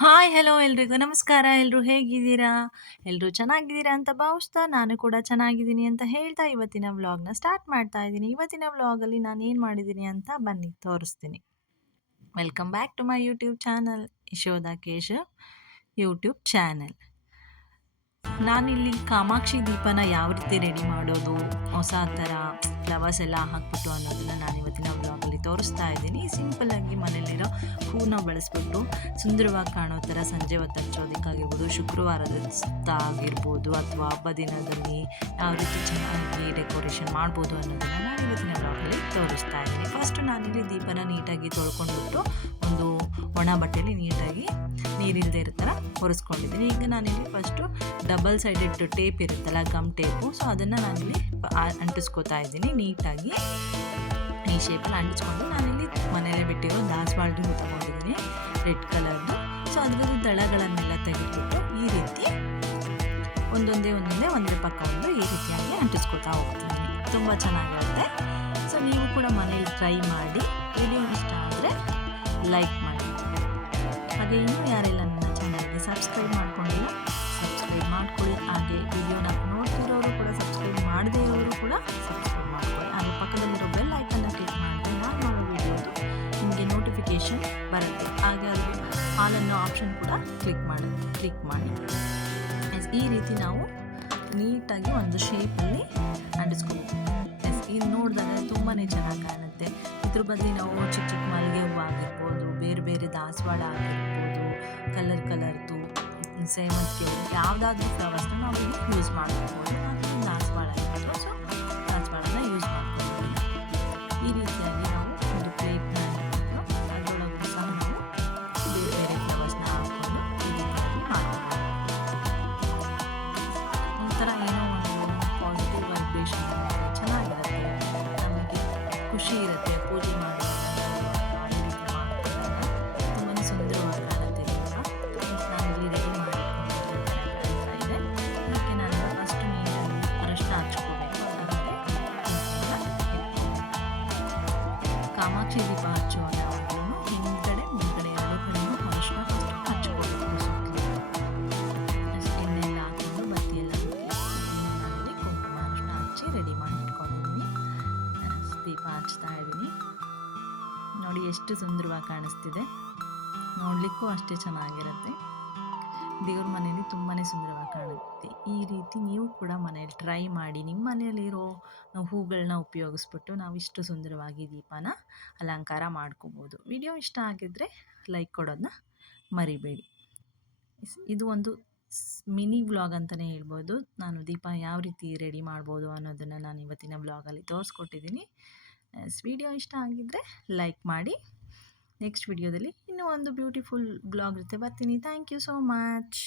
Hi, hello ಎಲ್ರಿಗೂ ನಮಸ್ಕಾರ. ಎಲ್ರು ಹೇಗಿದ್ದೀರಾ? ಎಲ್ರು ಚೆನ್ನಾಗಿದ್ದೀರಾ ಅಂತ ಭಾವಿಸ್ತಾ, ನಾನು ಕೂಡ ಚೆನ್ನಾಗಿದ್ದೀನಿ ಅಂತ ಹೇಳ್ತಾ ಇವತ್ತಿನ ವ್ಲಾಗ್‌ನ ಸ್ಟಾರ್ಟ್ ಮಾಡ್ತಾ ಇದ್ದೀನಿ. ಇವತ್ತಿನ ವ್ಲಾಗಲ್ಲಿ ನಾನೇನು ಮಾಡಿದ್ದೀನಿ ಅಂತ ಬನ್ನಿ ತೋರಿಸ್ತೀನಿ. Welcome back to my YouTube channel, Yashoda Keshav YouTube channel. ನಾನಿಲ್ಲಿ ಕಾಮಾಕ್ಷಿ ದೀಪನ ಯಾವ ರೀತಿ ರೆಡಿ ಮಾಡೋದು, ಹೊಸ ಥರ ಫ್ಲವರ್ಸ್ ಎಲ್ಲ ಹಾಕ್ಬಿಟ್ಟು ಅನ್ನೋದನ್ನ ನಾನು ಇವತ್ತಿನ ವ್ಲಾಗಲ್ಲಿ ತೋರಿಸ್ತಾ ಇದ್ದೀನಿ. ಸಿಂಪಲ್ಲಾಗಿ ಮನೇಲಿರೋ ಹೂವನ್ನ ಬಳಸ್ಬಿಟ್ಟು ಸುಂದರವಾಗಿ ಕಾಣೋ ಥರ ಸಂಜೆ ಹೊತ್ತು ಹಚ್ಚೋದಕ್ಕಾಗಿರ್ಬೋದು, ಶುಕ್ರವಾರದ ಸುತ್ತ ಆಗಿರ್ಬೋದು, ಅಥವಾ ಹಬ್ಬ ದಿನದಲ್ಲಿ ಯಾವ ರೀತಿ ಚೆನ್ನಾಗಿ ಡೆಕೋರೇಷನ್ ಮಾಡ್ಬೋದು ಅನ್ನೋದನ್ನು ನಾನು ಇವತ್ತಿನ ವ್ಲಾಗಲ್ಲಿ ತೋರಿಸ್ತಾ ಇದ್ದೀನಿ. ಫಸ್ಟು ನಾನಿಲ್ಲಿ ದೀಪನ ನೀಟಾಗಿ ತೊಳ್ಕೊಂಡ್ಬಿಟ್ಟು ಒಂದು ಒಣ ಬಟ್ಟೆಯಲ್ಲಿ ನೀಟಾಗಿ ನೀರಿಲ್ಲದೆ ಇರೋ ಥರ ಒರೆಸ್ಕೊಂಡಿದ್ದೀನಿ. ಈಗ ನಾನಿಲ್ಲಿ ಫಸ್ಟು ಡಬಲ್ ಸೈಡೆಡ್ ಟೇಪ್ ಇರುತ್ತಲ್ಲ, ಗಮ್ ಟೇಪು, ಸೊ ಅದನ್ನು ನಾನಿಲ್ಲಿ ಅಂಟಿಸ್ಕೋತಾ ಇದ್ದೀನಿ ನೀಟಾಗಿ. ಈ ಶೇಪಲ್ಲಿ ಅಂಟಿಸ್ಕೊಂಡು ನಾನಿಲ್ಲಿ ಮನೆಯಲ್ಲೇ ಬಿಟ್ಟಿರೋ ದಾಸವಾಳದ ಹೂ ತಗೊಂಡಿದ್ದೀನಿ, ರೆಡ್ ಕಲರ್ದು. ಸೊ ಅದರದ್ದು ದಳಗಳನ್ನೆಲ್ಲ ತೆಗೆದುಬಿಟ್ಟು ಈ ರೀತಿ ಒಂದೊಂದೇ ಒಂದರ ಪಕ್ಕ ಒಂದು ಈ ರೀತಿಯಾಗಿ ಅಂಟಿಸ್ಕೊತಾ ಹೋಗ್ತೀನಿ. ತುಂಬ ಚೆನ್ನಾಗಿರುತ್ತೆ. ಸೊ ನೀವು ಕೂಡ ಮನೇಲಿ ಟ್ರೈ ಮಾಡಿ. ವಿಡಿಯೋ ಇಷ್ಟ ಆದರೆ ಲೈಕ್ ಮಾಡಿ. ಹಾಗೆ ಇನ್ನೂ ಯಾರೆಲ್ಲ ನನ್ನ ಚಾನಲ್ಗೆ ಸಬ್ಸ್ಕ್ರೈಬ್ ಮಾಡ್ಕೊಂಡಿಲ್ಲ, ಸಬ್ಸ್ಕ್ರೈಬ್ ಮಾಡ್ಕೊಳ್ಳಿ. ಹಾಗೆ ವಿಡಿಯೋನ ನೋಡ್ತಿರೋರು ಕೂಡ, ಸಬ್ಸ್ಕ್ರೈಬ್ ಮಾಡದೇ ಇರೋರು ಕೂಡ ಸಬ್ಸ್ಕ್ರೈಬ್ ಮಾಡ್ಕೊಳ್ಳಿ. ಹಾಗೆ ಪಕ್ಕದಲ್ಲಿರೋ ಬೆಲ್ ಐಕನ್ನ ಕ್ಲಿಕ್ ಮಾಡಿದ್ರೆ ನಾನು ಮಾಡೋ ವಿಡಿಯೋದು ನಿಮಗೆ ನೋಟಿಫಿಕೇಷನ್ ಬರುತ್ತೆ. ಹಾಗೆ ಅದು ಆಲ್ ಅನ್ನೋ ಆಪ್ಷನ್ ಕೂಡ ಕ್ಲಿಕ್ ಮಾಡಿ. ಈ ರೀತಿ ನಾವು ನೀಟಾಗಿ ಒಂದು ಶೇಪಲ್ಲಿ ಅಂಟಿಸ್ಕೋಬೋದು. ಇದು ನೋಡಿದಾಗ ತುಂಬಾ ಚೆನ್ನಾಗಿ ಕಾಣುತ್ತೆ. ಇದ್ರ ಬದಲು ನಾವು ಚಿಕ್ಕ ಚಿಕ್ಕ ಮಲ್ಲಿಗೆ ಹೂವು ಆಗಿರ್ಬೋದು, ಬೇರೆ ಬೇರೆ ದಾಸವಾಳ ಆಗಿರ್ಬೋದು, ಕಲರ್ದು ಸೇವಂತಿಗೆ ಹೂವು, ಯಾವುದಾದ್ರೂ ಫ್ಲವರ್ಸ್ನ ನಾವು ಯೂಸ್ ಮಾಡ್ಕೋಬೋದು. ನಾನು ದಾಸವಾಳ ಆಗಿರ್ಬೋದು, ಸೊ ದಾಸವಾಳನ ಯೂಸ್ ಮಾಡ್ಕೋಬೋದು. ಈ ರೀತಿಯಾಗಿ ನಾವು ಒಂದು ಪ್ಲೇಟ್ನ ಇಟ್ಬಿಟ್ಟು ಅದರೊಳಗೂ ಸಹ ನಾವು ಬೇರೆ ಬೇರೆ ಫ್ಲವರ್ಸ್ನ ಹಾಕ್ಕೊಂಡು ಈ ರೀತಿಯಾಗಿ ಮಾಡ್ಕೋಬೋದು. ಒಂಥರ ಏನೋ ಒಂದು ಪಾಸಿಟಿವ್ ವೈಬ್ರೇಷನ್ ಚೆನ್ನಾಗಿರುತ್ತೆ, ನಮಗೆ ಖುಷಿ ಇರುತ್ತೆ. ಪೂಜೆ ಮಾಡುವಾಗ ಈ ರೀತಿ ಮಾಡ್ಕೊಂಡಾಗ ತುಂಬಾ ಸುಂದರವಾಗಿ ಕಾಣುತ್ತೆ. ನಾನಿಲ್ಲಿ ರೆಡಿ ಮಾಡಿಟ್ಕೊಂಡಿದ್ದೀನಿ ಕಾಣಿಸ್ತಾ ಇದೆ. ಅದಕ್ಕೆ ನಾನು ಫಸ್ಟ್ ನೀರಲ್ಲಿ ಅರಶಿನ ಹಚ್ಕೋಬೇಕು. ಕಾಮಾಕ್ಷಿ ದೀಪ ಹಚ್ಚುವಾಗ ಯಾವಾಗಲೂ ಹಿಂದ್ಗಡೆ ಮುಂದ್ಗಡೆ ಎರಡು ಕಡೆಯೂ ಅರಶಿನ ಫಸ್ಟ್ ಹಚ್ಕೋಬೇಕು. ಎಣ್ಣೆಲ್ಲ ಹಾಕೊಂಡು ಬತ್ತಿ ಎಲ್ಲ ನಾನಲ್ಲಿ ಕುಂಕುಮ ಅರಶಿನ ಹಚ್ಚಿ ರೆಡಿ ಮಾಡಿ ಇಟ್ಕೊಂಡಿದ್ದೀನಿ. ದೀಪ ಹಚ್ತಾ ಇದ್ದೀನಿ. ನೋಡಿ ಎಷ್ಟು ಸುಂದರವಾಗಿ ಕಾಣಿಸ್ತಿದೆ. ನೋಡಲಿಕ್ಕೂ ಅಷ್ಟೇ ಚೆನ್ನಾಗಿರುತ್ತೆ. ದೇವ್ರ ಮನೆಯಲ್ಲಿ ತುಂಬಾ ಸುಂದರವಾಗಿ ಕಾಣುತ್ತೆ. ಈ ರೀತಿ ನೀವು ಕೂಡ ಮನೇಲಿ ಟ್ರೈ ಮಾಡಿ. ನಿಮ್ಮ ಮನೆಯಲ್ಲಿರೋ ಹೂಗಳನ್ನ ಉಪಯೋಗಿಸ್ಬಿಟ್ಟು ನಾವು ಇಷ್ಟು ಸುಂದರವಾಗಿ ದೀಪನ ಅಲಂಕಾರ ಮಾಡ್ಕೋಬೋದು. ವಿಡಿಯೋ ಇಷ್ಟ ಆಗಿದ್ದರೆ ಲೈಕ್ ಕೊಡೋದನ್ನ ಮರಿಬೇಡಿ. ಇದು ಒಂದು ಮಿನಿ ವ್ಲಾಗ್ ಅಂತಲೇ ಹೇಳ್ಬೋದು. ನಾನು ದೀಪ ಯಾವ ರೀತಿ ರೆಡಿ ಮಾಡ್ಬೋದು ಅನ್ನೋದನ್ನು ನಾನು ಇವತ್ತಿನ ವ್ಲಾಗಲ್ಲಿ ತೋರಿಸ್ಕೊಟ್ಟಿದ್ದೀನಿ. ವಿಡಿಯೋ ಇಷ್ಟ ಆಗಿದ್ದರೆ ಲೈಕ್ ಮಾಡಿ. ನೆಕ್ಸ್ಟ್ ವಿಡಿಯೋದಲ್ಲಿ ಇನ್ನೂ ಒಂದು ಬ್ಯೂಟಿಫುಲ್ ವ್ಲಾಗ್ ಜೊತೆ ಬರ್ತೀನಿ. Thank you so much.